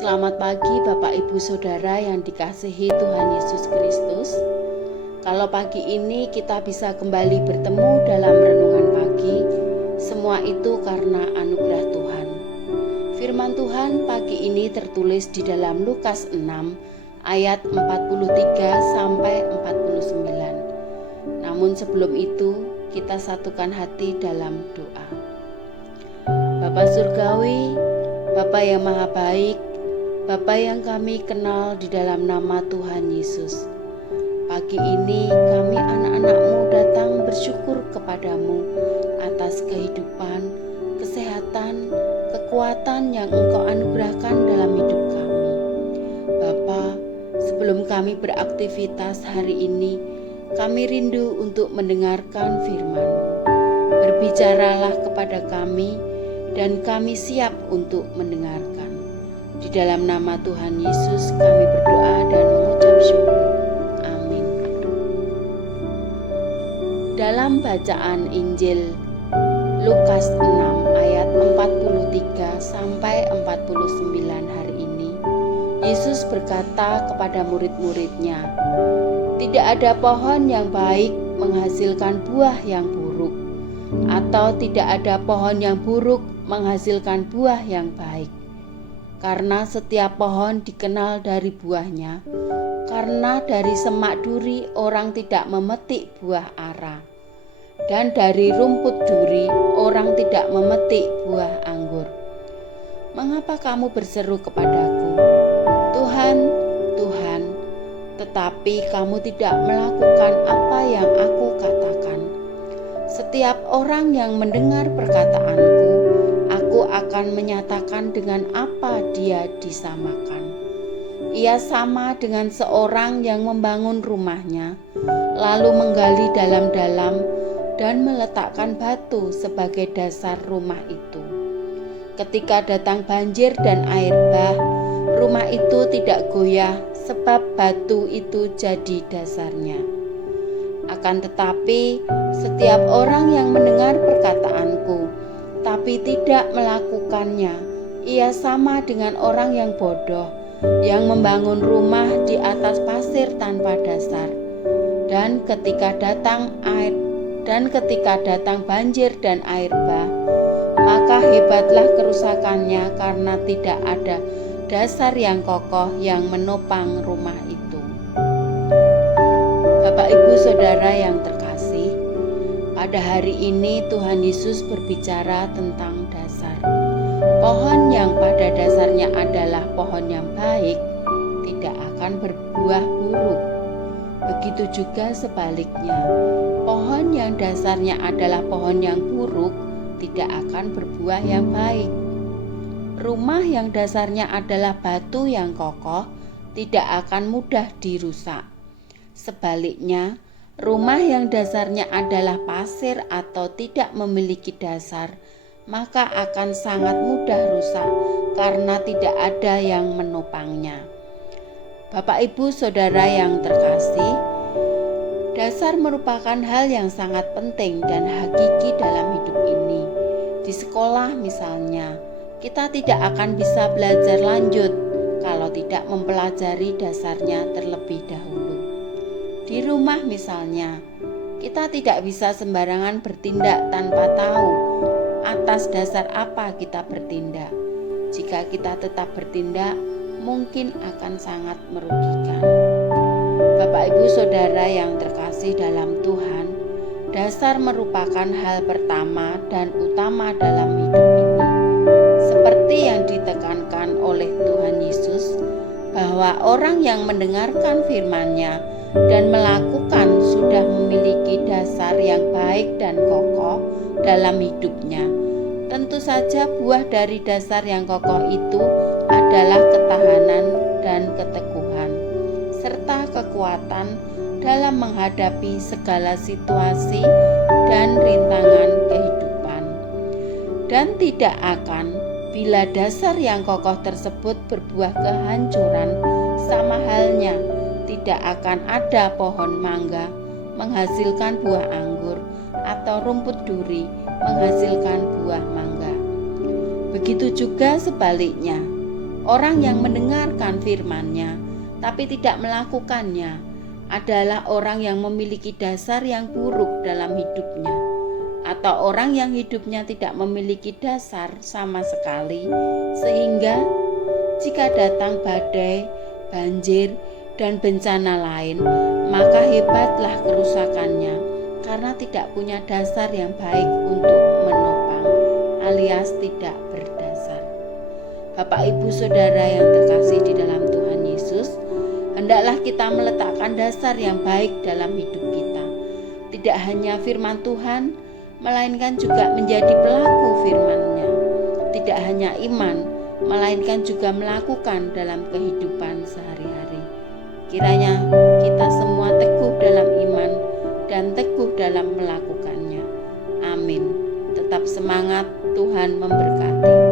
Selamat pagi Bapak Ibu Saudara yang dikasihi Tuhan Yesus Kristus. Kalau pagi ini kita bisa kembali bertemu dalam renungan pagi, semua itu karena anugerah Tuhan. Firman Tuhan pagi ini tertulis di dalam Lukas 6 ayat 43 sampai 49. Namun sebelum itu kita satukan hati dalam doa. Bapa Surgawi, Bapa yang maha baik, Bapa yang kami kenal di dalam nama Tuhan Yesus. Pagi ini kami anak-anak-Mu datang bersyukur kepadamu atas kehidupan, kesehatan, kekuatan yang Engkau anugerahkan dalam hidup kami. Bapa, sebelum kami beraktivitas hari ini, kami rindu untuk mendengarkan firman-Mu. Berbicaralah kepada kami dan kami siap untuk mendengarkan. Di dalam nama Tuhan Yesus kami berdoa dan mengucap syukur. Amin. Dalam bacaan Injil Lukas 6 ayat 43 sampai 49 hari ini, Yesus berkata kepada murid-muridnya, "Tidak ada pohon yang baik menghasilkan buah yang buruk, atau tidak ada pohon yang buruk menghasilkan buah yang baik. Karena setiap pohon dikenal dari buahnya. Karena dari semak duri orang tidak memetik buah ara, dan dari rumput duri orang tidak memetik buah anggur. Mengapa kamu berseru kepadaku, Tuhan, Tuhan, tetapi kamu tidak melakukan apa yang aku katakan? Setiap orang yang mendengar perkataanku, aku akan menyatakan dengan apa dia disamakan. Ia sama dengan seorang yang membangun rumahnya, lalu menggali dalam-dalam dan meletakkan batu sebagai dasar rumah itu. Ketika datang banjir dan air bah, rumah itu tidak goyah sebab batu itu jadi dasarnya. Akan tetapi, setiap orang yang mendengar perkataanku, tapi tidak melakukannya, ia sama dengan orang yang bodoh, yang membangun rumah di atas pasir tanpa dasar. Dan ketika datang banjir dan air bah, maka hebatlah kerusakannya karena tidak ada dasar yang kokoh yang menopang rumah itu." Bapak Ibu Saudara yang terkasih, pada hari ini Tuhan Yesus berbicara tentang dasar. Pohon yang pada dasarnya adalah pohon yang baik tidak akan berbuah buruk. Begitu juga sebaliknya, pohon yang dasarnya adalah pohon yang buruk tidak akan berbuah yang baik. Rumah yang dasarnya adalah batu yang kokoh tidak akan mudah dirusak. Sebaliknya, rumah yang dasarnya adalah pasir atau tidak memiliki dasar, maka akan sangat mudah rusak karena tidak ada yang menopangnya. Bapak Ibu Saudara yang terkasih, dasar merupakan hal yang sangat penting dan hakiki dalam hidup ini. Di sekolah misalnya, kita tidak akan bisa belajar lanjut kalau tidak mempelajari dasarnya terlebih dahulu. Di rumah misalnya, kita tidak bisa sembarangan bertindak tanpa tahu atas dasar apa kita bertindak. Jika kita tetap bertindak, mungkin akan sangat merugikan. Bapak Ibu Saudara yang terkasih dalam Tuhan, dasar merupakan hal pertama dan utama dalam hidup ini. Seperti yang ditekankan oleh Tuhan Yesus, bahwa orang yang mendengarkan firman-Nya dan melakukan sudah memiliki dasar yang baik dan kokoh dalam hidupnya. Tentu saja buah dari dasar yang kokoh itu adalah ketahanan dan keteguhan, serta kekuatan dalam menghadapi segala situasi dan rintangan kehidupan. Dan tidak akan, bila dasar yang kokoh tersebut berbuah kehancuran, sama halnya tidak akan ada pohon mangga menghasilkan buah anggur atau rumput duri menghasilkan buah mangga. Begitu juga sebaliknya, Orang yang mendengarkan firman-Nya tapi tidak melakukannya adalah orang yang memiliki dasar yang buruk dalam hidupnya, atau orang yang hidupnya tidak memiliki dasar sama sekali, sehingga jika datang badai, banjir, dan bencana lain, maka hebatlah kerusakannya karena tidak punya dasar yang baik untuk menopang, alias tidak berdasar. Bapak, Ibu, Saudara yang terkasih di dalam Tuhan Yesus, hendaklah kita meletakkan dasar yang baik dalam hidup kita. Tidak hanya firman Tuhan, melainkan juga menjadi pelaku firman-Nya. Tidak hanya iman, melainkan juga melakukan dalam kehidupan sehari-hari. Kiranya kita semua teguh dalam iman dan teguh dalam melakukannya. Amin. Tetap semangat, Tuhan memberkati.